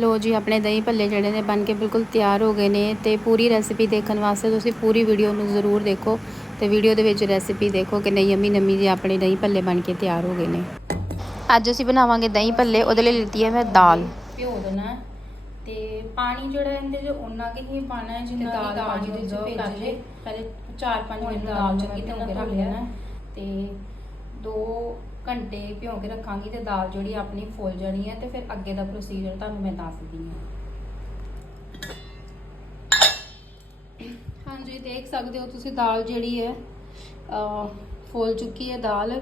ਲੋ ਜੀ ਆਪਣੇ ਦਹੀਂ ਭੱਲੇ ਜਿਹੜੇ ਨੇ ਬਣ ਕੇ ਬਿਲਕੁਲ ਤਿਆਰ ਹੋ ਗਏ ਨੇ ਤੇ ਪੂਰੀ ਰੈਸਿਪੀ ਦੇਖਣ ਵਾਸਤੇ ਤੁਸੀਂ ਪੂਰੀ ਵੀਡੀਓ ਨੂੰ ਜ਼ਰੂਰ ਦੇਖੋ ਤੇ ਵੀਡੀਓ ਦੇ ਵਿੱਚ ਰੈਸਿਪੀ ਦੇਖੋ ਕਿ ਨਹੀਂ ਯਮੀ ਨਮੀ ਜੀ ਆਪਣੇ ਦਹੀਂ ਭੱਲੇ ਬਣ ਕੇ ਤਿਆਰ ਹੋ ਗਏ ਨੇ। ਅੱਜ ਅਸੀਂ ਬਣਾਵਾਂਗੇ ਦਹੀਂ ਭੱਲੇ ਉਹਦੇ ਲਈ ਲਿੱਤੀ ਹੈ ਮੈਂ ਦਾਲ। ਭਿਓ ਦੇਣਾ ਤੇ ਪਾਣੀ ਜਿਹੜਾ ਇਹਦੇ ਚ ਉਹਨਾਂ ਕਿ ਹੀ ਪਾਣਾ ਹੈ ਜਿੰਨਾ ਦਾਲ ਦੀ ਪਾਣੀ ਦੇ ਵਿੱਚ ਭੇਜੇ ਜੇ। ਪਹਿਲੇ 4-5 ਹੁਣ ਮਿੰਟ ਦਾਲ ਚੰਗੀ ਤਰ੍ਹਾਂ ਰੱਖ ਲੈਣਾ ਤੇ 2 ਘੰਟੇ ਭਿਓ ਕੇ ਰੱਖਾਂਗੀ ਤੇ ਦਾਲ ਜਿਹੜੀ ਆਪਣੀ ਫੁੱਲ ਜਾਣੀ ਹੈ ਤੇ ਫਿਰ ਅੱਗੇ ਦਾ ਪ੍ਰੋਸੀਜਰ ਤੁਹਾਨੂੰ ਮੈਂ ਦੱਸਦੀ ਹਾਂ। ਹਾਂਜੀ ਦੇਖ ਸਕਦੇ ਹੋ ਤੁਸੀਂ ਦਾਲ ਜਿਹੜੀ ਹੈ ਫੁੱਲ ਚੁੱਕੀ ਹੈ ਦਾਲ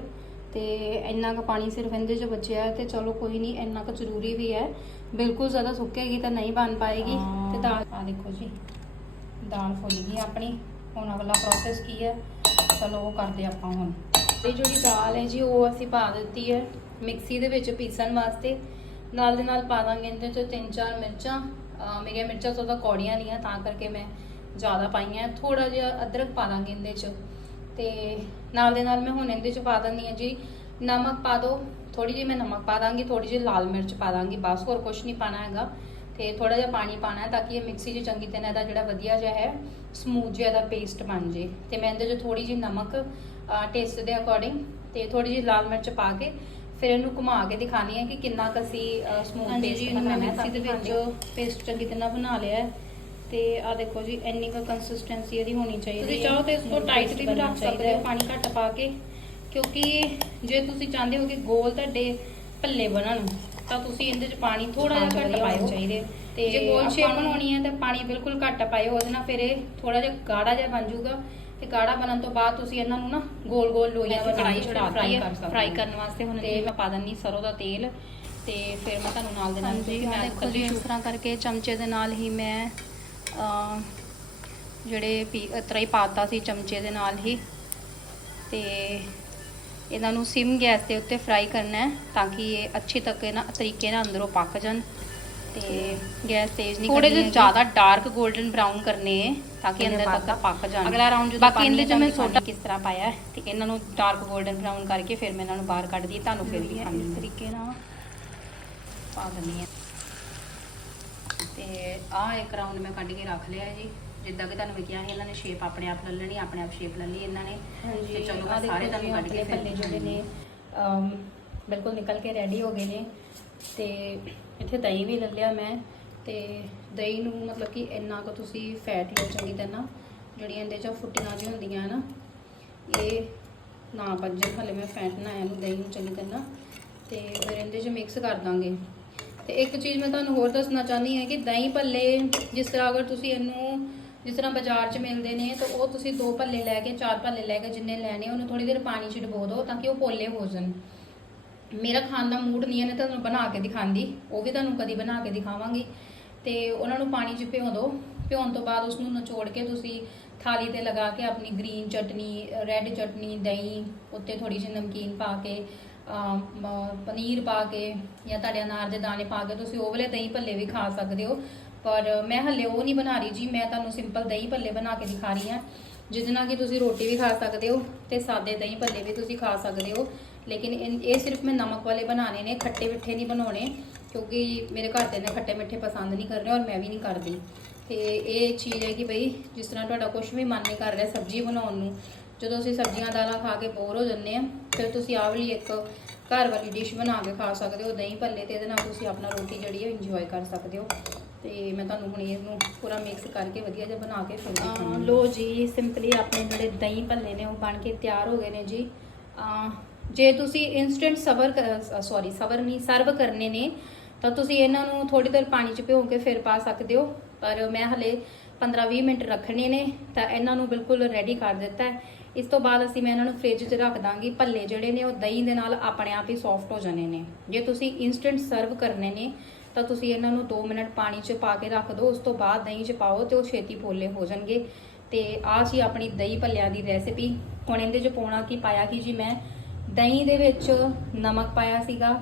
ਤੇ ਇੰਨਾ ਕੁ ਪਾਣੀ ਸਿਰਫ ਇਹਦੇ 'ਚ ਬਚਿਆ ਹੈ ਤੇ ਚਲੋ ਕੋਈ ਨਹੀਂ ਇੰਨਾ ਕੁ ਜ਼ਰੂਰੀ ਵੀ ਹੈ। ਬਿਲਕੁਲ ਜ਼ਿਆਦਾ ਸੁੱਕੇਗੀ ਤਾਂ ਨਹੀਂ ਬਣ ਪਾਏਗੀ। ਤੇ ਦਾਲ ਆ ਦੇਖੋ ਜੀ ਦਾਲ ਫੁੱਲ ਗਈ ਆਪਣੀ। ਹੁਣ ਅਗਲਾ ਪ੍ਰੋਸੈਸ ਕੀ ਹੈ? ਚਲੋ ਉਹ ਕਰਦੇ ਆਪਾਂ ਹੁਣ। ਇਹ ਜਿਹੜੀ ਦਾਲ ਹੈ ਜੀ, ਉਹ ਅਸੀਂ ਪਾ ਦਿੱਤੀ ਹੈ ਮਿਕਸੀ ਦੇ ਵਿੱਚ ਪੀਸਣ ਵਾਸਤੇ। ਨਾਲ ਦੇ ਨਾਲ ਪਾ ਦਾਂਗੇ ਇਹਦੇ 'ਚ ਤਿੰਨ ਚਾਰ ਮਿਰਚਾਂ। ਮੇਰੀਆਂ ਮਿਰਚਾਂ ਤੋਂ ਤਾਂ ਕੌੜੀਆਂ ਨਹੀਂ ਆ, ਤਾਂ ਕਰਕੇ ਮੈਂ ਜ਼ਿਆਦਾ ਪਾਈਆਂ। ਥੋੜਾ ਜਿਹਾ ਅਦਰਕ ਪਾ ਦਾਂਗੇ ਇਹਦੇ 'ਚ। ਤੇ ਨਾਲ ਦੇ ਨਾਲ ਮੈਂ ਹੁਣ ਇਹਦੇ 'ਚ ਪਾ ਦਿੰਦੀ ਹਾਂ ਜੀ, ਨਮਕ ਪਾ ਦਿਓ ਥੋੜੀ ਜਿਹੀ ਮੈਂ ਨਮਕ ਪਾ ਦਾਂਗੀ ਥੋੜੀ ਜਿਹੀ ਲਾਲ ਮਿਰਚ ਪਾ ਦਾਂਗੀ, ਬਸ ਹੋਰ ਕੁਝ ਨਹੀਂ ਪਾਣਾ ਹੈਗਾ। ਤੇ ਥੋੜਾ ਜਿਹਾ ਪਾਣੀ ਪਾਣਾ ਹੈ ਤਾਂ ਕਿ ਇਹ ਮਿਕਸੀ 'ਚ ਚੰਗੀ ਤਰ੍ਹਾਂ ਇਹਦਾ ਜਿਹੜਾ ਵਧੀਆ ਜਿਹਾ ਹੈ, ਸਮੂਥ ਜਿਹਾ ਇਹਦਾ ਪੇਸਟ ਬਣ ਜੇ ਤੇ ਮੈਂ ਇਹਦੇ 'ਚ ਥੋੜੀ ਜਿਹੀ ਨਮਕ ਟੇਸਟ ਦੇ ਅਕੋਰਡਿੰਗ ਤੇ ਥੋੜੀ ਜਿਹੀ ਲਾਲ ਮਿਰਚ ਪਾ ਕੇ ਫਿਰ ਇਹਨੂੰ ਘੁਮਾ ਕੇ ਦਿਖਾਣੀ ਹੈ ਕਿ ਕਿੰਨਾ ਕੁ ਅਸੀਂ ਸਮੂਥ ਹਾਂਜੀ ਪੇਸਟ ਇਹਨੂੰ ਮੈਂ ਬਣਾਉਣਾ ਹੈ ਮਿਕਸੀ ਦੇ ਵਿੱਚ ਪੇਸਟ ਚੰਗੀ ਤਰ੍ਹਾਂ ਬਣਾ ਲਿਆ ਹੈ ਤੇ ਆ ਦੇਖੋ ਜੀ ਇੰਨੀ ਕੁ ਕੰਸਿਸਟੈਂਸੀ ਇਹਦੀ ਹੋਣੀ ਚਾਹੀਦੀ ਤੁਸੀਂ ਚਾਹੋ ਤੇ ਇਸ ਤੋਂ ਟਾਈਟ ਵੀ ਰੱਖ ਸਕਦੇ ਹੋ ਪਾਣੀ ਘੱਟ ਪਾ ਕੇ। ਕਿਉਂਕਿ ਜੇ ਤੁਸੀਂ ਚਾਹੁੰਦੇ ਹੋ ਕਿ ਗੋਲ ਤੁਹਾਡੇ ਭੱਲੇ ਬਣਨ ਤਾਂ ਤੁਸੀਂ ਇਹਦੇ 'ਚ ਪਾਣੀ ਥੋੜਾ ਜਿਹਾ ਘੱਟ ਪਾਇਓ। ਚਾਹੀਦੇ। ਤੇ ਜੇ ਗੋਲ ਸ਼ੇਪ ਬਣਾਉਣੀ ਹੈ ਤਾਂ ਪਾਣੀ ਬਿਲਕੁਲ ਘੱਟ ਪਾਇਓ ਉਹਦੇ ਨਾਲ ਫਿਰ ਇਹ ਥੋੜਾ ਜਿਹਾ ਗਾੜਾ ਜਿਹਾ ਬਣ ਜਾਊਗਾ। ਤੇ ਗਾੜਾ ਬਣਨ ਤੋਂ ਬਾਅਦ ਤੁਸੀਂ ਇਹਨਾਂ ਨੂੰ ਨਾ ਗੋਲ ਗੋਲ ਲੋਈਆਂ ਚੜਾ ਫਰਾਈ ਕਰ ਸਕਦੇ ਫਰਾਈ। ਕਰਨ ਵਾਸਤੇ ਹੁਣ ਤੇ ਮੈਂ ਪਾ ਦਿੰਨੀ ਸਰੋਂ ਦਾ ਤੇਲ ਤੇ ਫਿਰ ਮੈਂ ਤੁਹਾਨੂੰ ਨਾਲ ਦੇ ਨਾਲ ਕਿਉਂਕਿ ਮੈਂ ਦੇਖੋ ਜੀ ਇਸ ਤਰ੍ਹਾਂ ਕਰਕੇ ਚਮਚੇ ਦੇ ਨਾਲ ਹੀ ਮੈਂ ਜਿਹੜੇ ਹੀ ਪਾਤਾ ਸੀ ਚਮਚੇ ਦੇ ਨਾਲ ਹੀ। ਤੇ ਇਹਨਾਂ ਨੂੰ ਸਿਮ ਗੈਸ ਦੇ ਉੱਤੇ ਫਰਾਈ ਕਰਨਾ ਹੈ ਤਾਂ ਕਿ ਇਹ ਅੱਛੀ ਤਰੀਕੇ ਨਾਲ ਤਰੀਕੇ ਨਾਲ ਅੰਦਰੋਂ ਪੱਕ ਜਾਣ। ਤੇ ਗੈਸ ਤੇਜ਼ ਨਹੀਂ ਥੋੜੇ ਜਿਹੇ। ਜ਼ਿਆਦਾ ਡਾਰਕ 골ਡਨ ਬਰਾਊਨ ਕਰਨੇ ਹੈ ਤਾਂ ਕਿ ਅੰਦਰ ਤੱਕ ਪੱਕ ਜਾਣ। ਅਗਲਾ round ਜਦੋਂ ਬਾਕੀ ਇਹਦੇ ਚ ਮੈਂ ਸੋਡਾ ਕਿਸ ਤਰ੍ਹਾਂ ਪਾਇਆ ਹੈ ਤੇ ਇਹਨਾਂ ਨੂੰ ਡਾਰਕ 골ਡਨ ਬਰਾਊਨ ਕਰਕੇ ਫਿਰ ਮੈਂ ਇਹਨਾਂ ਨੂੰ ਬਾਹਰ ਕੱਢਦੀ ਤੁਹਾਨੂੰ ਫਿਰ ਵੀ ਇਸ ਤਰੀਕੇ ਨਾਲ। ਪਾ ਦਿੰਦੀ ਹਾਂ। ਤੇ ਆਹ ਇੱਕ ਰਾਉਂਡ ਮੈਂ ਕੱਢ ਕੇ ਰੱਖ ਲਿਆ ਜੀ। ਜਿੱਦਾਂ ਕਿ ਤੁਹਾਨੂੰ ਮੈਂ ਕਿਹਾ ਸੀ ਇਹਨਾਂ ਨੇ ਸ਼ੇਪ ਆਪਣੇ ਆਪ ਲੈ ਲੈਣੀ ਆਪਣੇ ਆਪ ਸ਼ੇਪ ਲੈ ਲਈ ਇਹਨਾਂ ਨੇ। ਤੇ ਚਲੋ ਸਾਰੇ ਤੁਹਾਨੂੰ ਕੱਢ ਕੇ ਭੱਲੇ ਜਿਹੜੇ ਨੇ ਬਿਲਕੁਲ ਨਿਕਲ ਕੇ ਰੈਡੀ ਹੋ ਗਏ ਨੇ। ਤੇ ਇੱਥੇ ਦਹੀਂ ਵੀ ਲੈ ਲਿਆ ਮੈਂ ਤੇ ਦਹੀਂ ਨੂੰ ਮਤਲਬ ਕਿ ਇੰਨਾ ਕੁ ਤੁਸੀਂ ਫੈਟ ਲਓ ਚੰਗੀ ਤਰ੍ਹਾਂ, ਜਿਹੜੀਆਂ ਇਹਦੇ ਚ ਫੁੱਟੀਆਂ ਜਿਹੀ ਹੁੰਦੀਆਂ ਨਾ ਇਹ ਨਾ ਵੱਜਣ ਹਲੇ ਮੈਂ ਫੈਟਣਾ ਹੈ ਇਹਨੂੰ ਦਹੀਂ ਨੂੰ ਚੰਗੀ ਤਰ੍ਹਾਂ ਤੇ ਫਿਰ ਇਹਦੇ ਚ ਮਿਕਸ ਕਰ ਦਾਂਗੇ। ਤੇ ਇੱਕ ਚੀਜ਼ ਮੈਂ ਤੁਹਾਨੂੰ ਹੋਰ ਦੱਸਣਾ ਚਾਹੁੰਦੀ ਹਾਂ ਕਿ ਦਹੀਂ ਭੱਲੇ ਜਿਸ ਤਰ੍ਹਾਂ ਅਗਰ ਤੁਸੀਂ ਇਹਨੂੰ ਜਿਸ ਤਰ੍ਹਾਂ ਬਾਜ਼ਾਰ 'ਚ ਮਿਲਦੇ ਨੇ ਤਾਂ ਉਹ ਤੁਸੀਂ ਦੋ ਭੱਲੇ ਲੈ ਕੇ, ਚਾਰ ਭੱਲੇ ਲੈ ਕੇ ਜਿੰਨੇ ਲੈਣੇ ਉਹਨੂੰ ਥੋੜੀ ਦੇਰ ਪਾਣੀ 'ਚ ਡਬੋ ਦਿਓ ਤਾਂ ਕਿ ਉਹ ਪੋਲੇ ਹੋ ਜਾਣ। ਮੇਰਾ ਖਾਣ ਦਾ ਮੂਡ ਨਹੀਂ ਹੈ ਨਾ ਤੁਹਾਨੂੰ ਬਣਾ ਕੇ ਦਿਖਾਉਂਦੀ। ਉਹ ਵੀ ਤੁਹਾਨੂੰ ਕਦੀ ਬਣਾ ਕੇ ਦਿਖਾਵਾਂਗੀ। ਤੇ ਉਹਨਾਂ ਨੂੰ ਪਾਣੀ 'ਚ ਭਿਓ ਦਿਓ। ਭਿਉਣ ਤੋਂ ਬਾਅਦ ਉਸ ਨੂੰ ਨਿਚੋੜ ਕੇ ਤੁਸੀਂ ਥਾਲੀ ਤੇ ਲਗਾ ਕੇ ਆਪਣੀ ਗ੍ਰੀਨ ਚਟਨੀ ਰੈੱਡ ਚਟਨੀ, ਦਹੀਂ, ਉੱਤੇ ਥੋੜੀ ਜਿਹੀ ਨਮਕੀਨ ਪਾ ਕੇ ਪਨੀਰ ਪਾ ਕੇ ਜਾਂ ਤੁਹਾਡੇ ਅਨਾਰ ਦੇ ਦਾਣੇ ਪਾ ਕੇ ਤੁਸੀਂ ਉਹ ਵਾਲੇ ਦਹੀਂ ਭੱਲੇ ਵੀ ਖਾ ਸਕਦੇ ਹੋ। ਪਰ ਮੈਂ ਹੱਲੇ ਉਹ ਨਹੀਂ ਬਣਾ ਰਹੀ ਜੀ। ਮੈਂ ਤੁਹਾਨੂੰ ਸਿੰਪਲ ਦਹੀਂ ਭੱਲੇ ਬਣਾ ਕੇ ਦਿਖਾ ਰਹੀ ਹਾਂ। ਜਿਹਦੇ ਨਾਲ ਕਿ ਤੁਸੀਂ ਰੋਟੀ ਵੀ ਖਾ ਸਕਦੇ ਹੋ ਤੇ ਸਾਦੇ ਦਹੀਂ ਭੱਲੇ ਵੀ ਤੁਸੀਂ ਖਾ ਸਕਦੇ ਹੋ। ਲੇਕਿਨ ਇਹ ਇਹ ਸਿਰਫ ਮੈਂ ਨਮਕ ਵਾਲੇ ਬਣਾਣੇ ਨੇ, ਖੱਟੇ ਮਿੱਠੇ ਨਹੀਂ ਬਣਾਉਣੇ, ਕਿਉਂਕਿ ਮੇਰੇ ਘਰ ਦੇ ਨੇ ਖੱਟੇ ਮਿੱਠੇ ਪਸੰਦ ਨਹੀਂ ਕਰ ਰਹੇ ਔਰ ਮੈਂ ਵੀ ਨਹੀਂ ਕਰਦੀ। ਤੇ ਇਹ ਚੀਜ਼ ਹੈ ਕਿ ਭਈ ਜਿਸ ਤਰ੍ਹਾਂ ਤੁਹਾਡਾ ਕੁਝ ਵੀ ਮਨ ਨਹੀਂ ਕਰ ਰਿਹਾ ਸਬਜ਼ੀ ਬਣਾਉਣ ਨੂੰ, ਜਦੋਂ ਅਸੀਂ ਸਬਜ਼ੀਆਂ, ਦਾਲਾਂ ਖਾ ਕੇ ਬੋਰ ਹੋ ਜੰਨੇ ਆ ਫਿਰ ਤੁਸੀਂ ਆਹ ਵਾਲੀ ਇੱਕ ਘਰ ਵਾਲੀ ਡਿਸ਼ ਬਣਾ ਕੇ ਖਾ ਸਕਦੇ ਹੋ, ਦਹੀਂ ਭੱਲੇ ਤੇ ਇਹਦੇ ਨਾਲ ਤੁਸੀਂ ਆਪਣਾ ਰੋਟੀ ਜਿਹੜੀ ਹੈ ਇੰਜੋਏ ਕਰ ਸਕਦੇ ਹੋ। ਤੇ ਮੈਂ ਤੁਹਾਨੂੰ ਹੁਣ ਇਹਨੂੰ ਪੂਰਾ ਮਿਕਸ ਕਰਕੇ ਵਧੀਆ ਜਿਹਾ ਬਣਾ ਕੇ ਫਿਰ ਲੋ ਜੀ ਸਿੰਪਲੀ ਆਪਣੇ ਜਿਹੜੇ ਦਹੀਂ ਭੱਲੇ ਨੇ ਉਹ ਬਣ ਕੇ ਤਿਆਰ ਹੋ ਗਏ ਨੇ ਜੀ। ਜੇ ਤੁਸੀਂ ਇਨਸਟੈਂਟ ਸਬਰ ਸੌਰੀ ਸਬਰ ਨਹੀਂ ਸਰਵ ਕਰਨੇ ਨੇ ਤਾਂ ਤੁਸੀਂ ਇਹਨਾਂ ਨੂੰ ਥੋੜੀ ਦੇਰ ਪਾਣੀ 'ਚ ਭਿਓ ਕੇ ਫਿਰ ਪਾ ਸਕਦੇ ਹੋ। ਪਰ ਮੈਂ ਹਲੇ 15-20 ਮਿੰਟ ਰੱਖਣੇ ਨੇ ਤਾਂ ਇਹਨਾਂ ਨੂੰ ਬਿਲਕੁਲ ਰੈਡੀ ਕਰ ਦਿੱਤਾ ਹੈ। ਇਸ ਤੋਂ ਬਾਅਦ ਅਸੀਂ ਮੈਂ ਇਹਨਾਂ ਨੂੰ ਫ੍ਰਿਜ 'ਚ ਰੱਖ ਦਾਂਗੀ। ਭੱਲੇ ਜਿਹੜੇ ਨੇ ਉਹ ਦਹੀਂ ਦੇ ਨਾਲ ਆਪਣੇ ਆਪ ਹੀ ਸੌਫਟ ਹੋ ਜਾਣੇ ਨੇ। ਜੇ ਤੁਸੀਂ ਇਨਸਟੈਂਟ ਸਰਵ ਕਰਨੇ ਨੇ ਤਾਂ ਤੁਸੀਂ ਇਹਨਾਂ ਨੂੰ 2 ਮਿੰਟ ਪਾਣੀ 'ਚ ਪਾ ਕੇ ਰੱਖ ਦਿਓ, ਉਸ ਤੋਂ ਬਾਅਦ ਦਹੀਂ 'ਚ ਪਾਓ ਤੇ ਉਹ ਛੇਤੀ ਪੋਲੇ ਹੋ ਜਾਣਗੇ। ਤੇ ਆਹ ਸੀ ਆਪਣੀ ਦਹੀਂ ਭੱਲਿਆਂ ਦੀ ਰੈਸਿਪੀ ਹੁਣ ਇਹਦੇ 'ਚ ਪਾਉਣਾ ਕੀ ਪਾਇਆ ਕਿ ਜੀ ਮੈਂ? ਦਹੀਂ ਦੇ ਵਿੱਚ ਨਮਕ ਪਾਇਆ ਸੀਗਾ।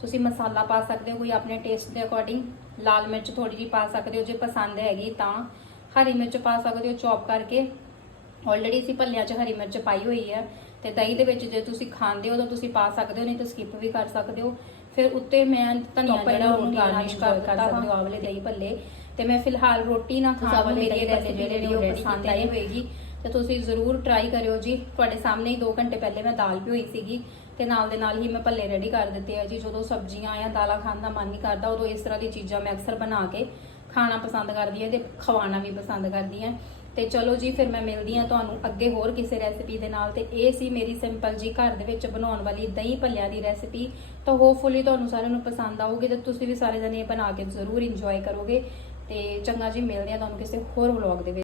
ਤੁਸੀਂ ਮਸਾਲਾ ਪਾ ਸਕਦੇ ਹੋ ਕੋਈ ਆਪਣੇ ਟੇਸਟ ਦੇ ਅਕੋਰਡਿੰਗ ਲਾਲ ਮਿਰਚ ਥੋੜੀ ਜਿਹੀ ਪਾ ਸਕਦੇ ਹੋ, ਜੇ ਪਸੰਦ ਹੈਗੀ ਤਾਂ। ਹਰੀ ਮਿਰਚ ਪਾ ਸਕਦੇ ਹੋ ਚੌਪ ਕਰਕੇ। ਆਲਰੇਡੀ ਅਸੀਂ ਭੱਲਿਆਂ 'ਚ ਹਰੀ ਮਿਰਚ ਪਾਈ ਹੋਈ ਹੈ। ਤੇ ਦਹੀਂ ਦੇ ਵਿੱਚ ਜੇ ਤੁਸੀਂ ਖਾਂਦੇ ਹੋ ਤਾਂ ਤੁਸੀਂ ਪਾ ਸਕਦੇ ਹੋ, ਨਹੀਂ ਤਾਂ ਸਕਿਪ ਵੀ ਕਰ ਸਕਦੇ ਹੋ। ਫਿਰ ਉੱਤੇ ਮੈਂ ਧਨੀਆ ਜਿਹੜਾ ਨਾਲ ਗਾਰਨਿਸ਼ ਕਰ ਕਰ ਸਕਦੇ ਹੋ ਆਵਲੇ ਦਹੀਂ ਭੱਲੇ। ਤੇ ਮੈਂ ਫਿਲਹਾਲ ਰੋਟੀ ਨਾ ਵਾਲੀ ਮੇਰੀ ਰੈਸਿਪੀ ਜਿਹੜੇ ਉਹ ਪਸੰਦ ਆਈ। ਹੋਏਗੀ। ਤੇ ਤੁਸੀਂ ਜ਼ਰੂਰ ਟਰਾਈ ਕਰਿਓ ਜੀ। ਤੁਹਾਡੇ ਸਾਹਮਣੇ ਹੀ 2 ਘੰਟੇ ਪਹਿਲੇ ਮੈਂ ਦਾਲ ਭਿਓਈ ਸੀਗੀ। ਤੇ ਨਾਲ ਦੇ ਨਾਲ ਹੀ ਮੈਂ ਭੱਲੇ ਰੈਡੀ ਕਰ ਦਿੱਤੇ ਆ ਜੀ। ਜਦੋਂ ਸਬਜ਼ੀਆਂ ਆ ਦਾਲਾਂ ਖਾਣ ਦਾ ਮਨ ਨਹੀਂ ਕਰਦਾ ਉਦੋਂ ਇਸ ਤਰ੍ਹਾਂ ਦੀ ਚੀਜ਼ਾਂ ਮੈਂ ਅਕਸਰ ਬਣਾ ਕੇ ਖਾਣਾ ਪਸੰਦ ਕਰਦੀ ਹਾਂ ਤੇ ਖਵਾਉਣਾ ਵੀ ਪਸੰਦ ਕਰਦੀ ਹਾਂ। ਤੇ ਚਲੋ ਜੀ, ਫਿਰ ਮੈਂ ਮਿਲਦੀ ਹਾਂ ਤੁਹਾਨੂੰ ਅੱਗੇ ਹੋਰ ਕਿਸੇ ਰੈਸਿਪੀ ਦੇ ਨਾਲ। ਤੇ ਇਹ ਸੀ ਮੇਰੀ ਸਿੰਪਲ ਜੀ ਘਰ ਦੇ ਵਿੱਚ ਬਣਾਉਣ ਵਾਲੀ ਦਹੀਂ ਭੱਲਿਆਂ ਦੀ ਰੈਸਿਪੀ ਤਾਂ ਹੋਪਫੁਲੀ ਤੁਹਾਨੂੰ ਸਾਰਿਆਂ ਨੂੰ ਪਸੰਦ ਆਊਗੀ ਤੇ ਤੁਸੀਂ ਵੀ ਸਾਰੇ ਜਣੇ ਇਹ ਬਣਾ ਕੇ ਜ਼ਰੂਰ ਇੰਜੋਏ ਕਰੋਗੇ। ਤੇ ਚੰਗਾ ਜੀ, ਮਿਲਦੇ ਹਾਂ ਤੁਹਾਨੂੰ ਕਿਸੇ ਹੋਰ ਵਲੌਗ ਦੇ ਵਿੱਚ।